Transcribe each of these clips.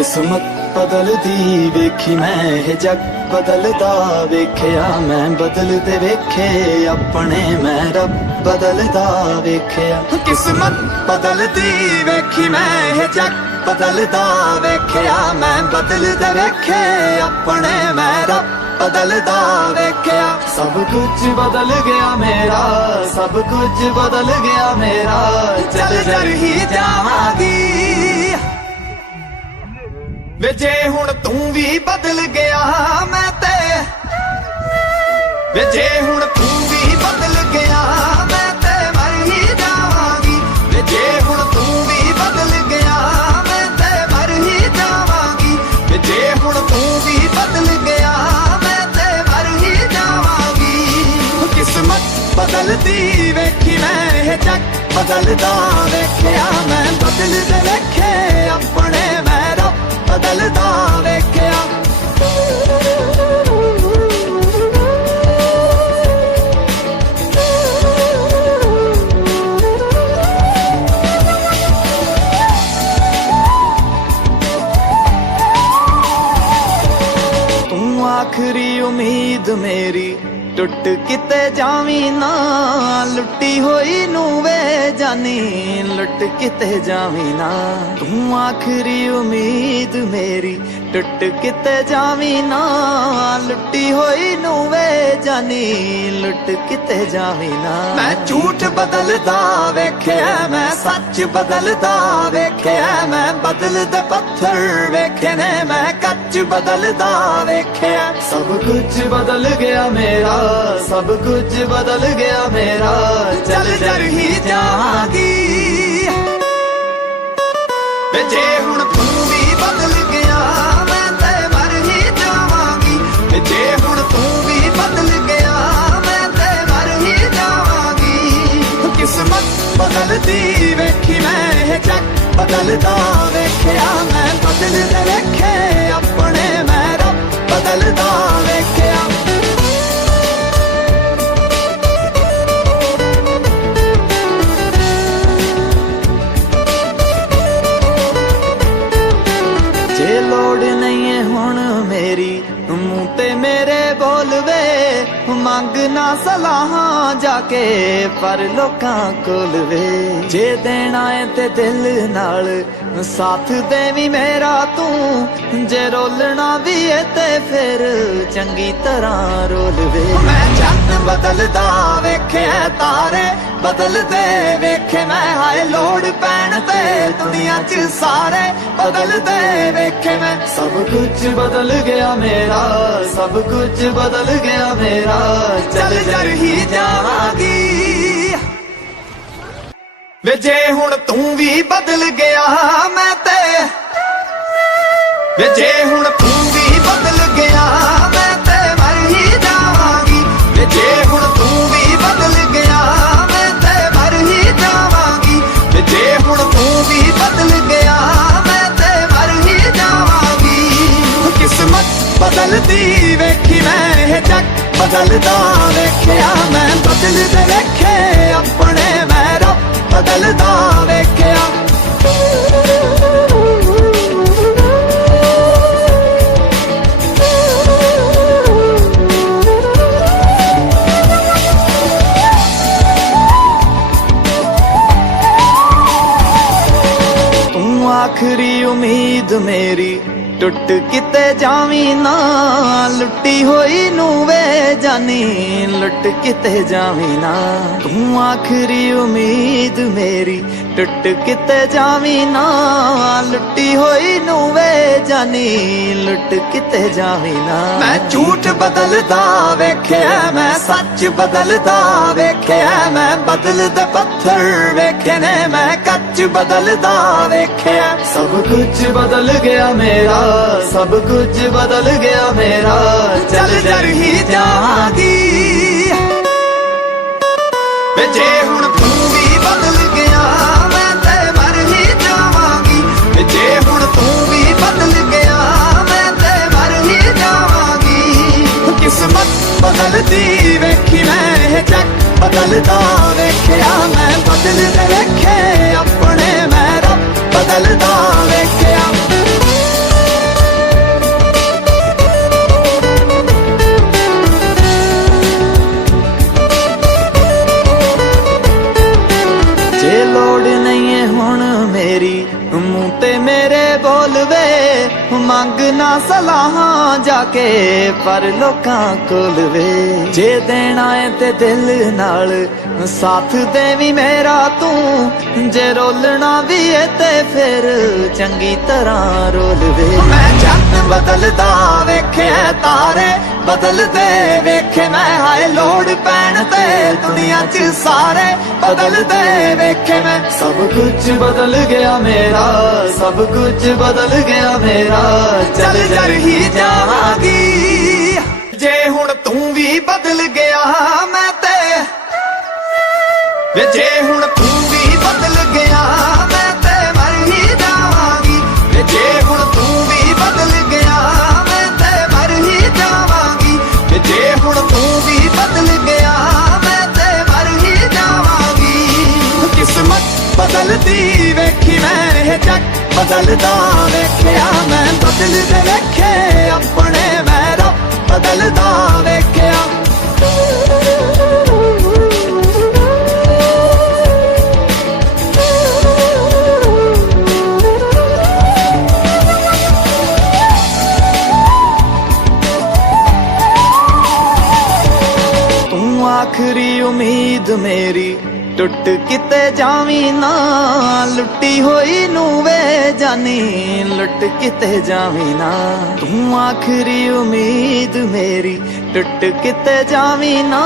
किस्मत बदलदी वेखी मैं ये जग बदलदा वेख्या मैं बदलदे वेखे अपने मैं रब बदलदा वेख्या। किस्मत बदलदी वेखी मैं ये जग बदलदा वेख्या मैं बदलदे वेखे अपने मैं रब बदलदा वेख्या। सब कुछ बदल गया मेरा, सब कुछ बदल गया मेरा, चल जर ही जावांगी वे जे हुण तू भी बदल गया मैं ते, वे जे हुण तू भी बदल गया मैं ते मर ही जावांगी। वे जे हुण तू भी बदल गया मैं ते मर ही जावांगी। वे जे हुण तू भी बदल गया मैं ते मर ही जावांगी। किस्मत बदलदी वेखी मैं ये जग बदलदा वेख्या मैं बदलदे वेखे अपने मैं रब बदलदा वेख्या। तू आखरी उम्मीद मेरी टुट किते जावी ना, लुटी होई नू वे जानी लुट किते जावी ना। तू आखरी उम्मीद मेरी टुट किते जावी ना, लुटी होई नू वे जानी लुट किते जावी ना। मैं झूठ बदलदा वेख्या मैं सच बदलदा वेख्या मैं बदलदे पत्थर वेखे ने मैं कच बदलदा वेख्या। सब कुछ बदल गया मेरा, सब कुछ बदल गया मेरा, चल जर ही जावांगी वे जे हुण तू भी बदल गया मैं ते मर ही जावांगी। वे जे हुण तू भी बदल गया मैं ते मर ही जावांगी। किस्मत बदलदी वेखी मैं ये जग बदलदा वेख्या मैं बदलदे वेखे अपने मैं रब बदलदा वेख्या। जे लोड़ नहीं है हुण मेरी मुंह ते मेरे बोलवे, मंग ना सलाहां जाके पर लोकां कोल वे। जे देना है ते दिल नाल साथ देवी मेरा तू, जे रोलना भी है ते फिर चंगी तरह रोल वे। मैं चंद बदलदा वेखे तारे बदलदे वेखे मैं, हाय लोड़ पैण ते दुनिया च सारे बदलदे वेखे मैं। सब कुछ बदल गया मेरा, सब कुछ बदल गया मेरा, चल जर ही जावांगी वे जे हुण तू भी बदल गया मैं ते, वे जे हुण तू भी बदल गया मैं ते मर ही जावांगी। वे जे हुण तू भी बदल गया मैं ते मर ही जावांगी। वे जे हुण तू भी बदल गया मैं ते मर ही जावांगी। किस्मत बदलदी वेखी मैं ये जग बदलदा वेख्या मैं बदलदे वेखे अपने मैं रब बदलदा वेख्या। तू आखरी उम्मीद मेरी टुट किते जावी ना, लुटी होई नू वे जानी लुट किते जावी ना। तू आखरी उम्मीद मेरी टुट किते जावी ना, लुटी होई नू वे जानी लुट किते जावी ना। मैं झूठ बदलदा वेख्या मैं सच बदलदा वेख्या मैं बदलदे पत्थर वेखे ने मैं कच बदलदा वेख्या। सब कुछ बदल गया मेरा, सब कुछ बदल गया मेरा, चल जर ही जावांगी वे जे हुण तू भी बदल गया मैं ते मर ही जावांगी। वे जे हुण तू भी बदल गया मैं ते मर ही जावांगी। किस्मत बदलदी वेखी मैं ये जग बदलदा वेख्या मैं बदलदे वेखे अपने मैं रब बदलदा वेख्या। ਲੋੜ ਨਹੀਂ ਏ ਹੁਣ ਮੇਰੀ ਮੂੰਹ ਤੇ ਮੇਰੇ ਬੋਲਵੇ ਮੰਗ ਨਾ ਸਲਾਹਾਂ ਜਾ ਕੇ ਪਰ ਲੋਕਾਂ ਕੋਲ ਵੇ ਜੇ ਦੇਣਾ ਏ ਤੇ ਦਿਲ ਨਾਲ ਸਾਥ ਦੇਵੀਂ ਮੇਰਾ ਤੂੰ ਜੇ ਰੋਲਣਾ ਵੀ ਏ ਤੇ ਫਿਰ ਚੰਗੀ ਤਰ੍ਹਾਂ ਰੋਲ ਵੇ ਮੈਂ ਚੰਨ ਬਦਲਦਾ ਵੇਖਿਆ ਤਾਰੇ ਬਦਲਦੇ ਵੇਖੇ ਮੈਂ ਹਾਏ ਲੋੜ ਪੈਣ ਤੇ ਦੁਨੀਆ 'ਚ ਸਾਰੇ ਬਦਲਦੇ ਵੇਖੇ ਮੈਂ ਸਭ ਕੁਝ ਬਦਲ ਗਿਆ ਮੇਰਾ ਸਭ ਕੁਝ ਬਦਲ ਗਿਆ ਮੇਰਾ ਚੱਲ ਜਰ ਹੀ ਜਾਵਾਂਗੀ ਜੇ ਹੁਣ ਤੂੰ ਵੀ ਬਦਲ ਗਿਆ ਮੈਂ ਤੇ ਵੇ ਜੇ ਹੁਣ ਤੂੰ ਵੀ ਬਦਲ ਗਿਆ ਮੈਂ ਤੇ ਮਰ ਹੀ ਜਾਵਾਂਗੀ ਵੇ ਜੇ ਹੁਣ ਤੂੰ ਵੀ ਬਦਲ ਗਿਆ ਮੈਂ ਤੇ ਮਰ ਹੀ ਜਾਵਾਂਗੀ ਵੇ ਜੇ ਹੁਣ ਤੂੰ ਵੀ ਬਦਲ ਗਿਆ ਮੈਂ ਤੇ ਮਰ ਹੀ ਜਾਵਾਂਗੀ ਕਿਸਮਤ ਬਦਲਦੀ ਵੇਖੀ ਮੈਂ ਇਹ ਜੱਗ ਬਦਲਦਾ ਵੇਖਿਆ ਮੈਂ ਬਦਲਦੇ ਵੇਖੇ ਆਪਣੇ ਮੈਂ ਰੱਬ ਬਦਲਦਾ ਵੇਖਿਆ ਤੂੰ ਆਖਰੀ ਉਮੀਦ ਮੇਰੀ ਟੁੱਟ ਕਿਤੇ ਜਾਵੀਂ ਨਾ ਲੁੱਟੀ ਹੋਈ ਨੂੰ ਵੇ ਜਾਨੀ ਲੁੱਟ ਕਿਤੇ ਜਾਵੀਂ ਨਾ ਤੂੰ ਆਖਰੀ ਉਮੀਦ ਮੇਰੀ ਟੁੱਟ ਕਿਤੇ ਜਾਵੀਂ ਨਾ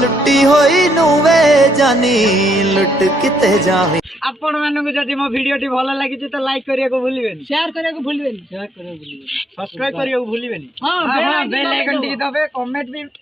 ਲੁੱਟੀ ਹੋਈ ਨੂੰ ਵੇ ਜਾਨੀ ਲੁੱਟ ਕਿਤੇ ਜਾਵੀਂ ଆପଣ ମାନଙ୍କୁ ଯଦି ମୋ ଭିଡିଓଟି ଭଲ ଲାଗିଛି ତ ଲାଇକ୍ କରିବାକୁ ଭୁଲିବେନି ସେୟାର କରିବାକୁ ଭୁଲିବେନି ସବସ୍କ୍ରାଇବ କରିବାକୁ ଭୁଲିବେନି ହଁ ବେଲ ଆଇକନ ଟିକେ ଦବେ କମେଣ୍ଟ ବି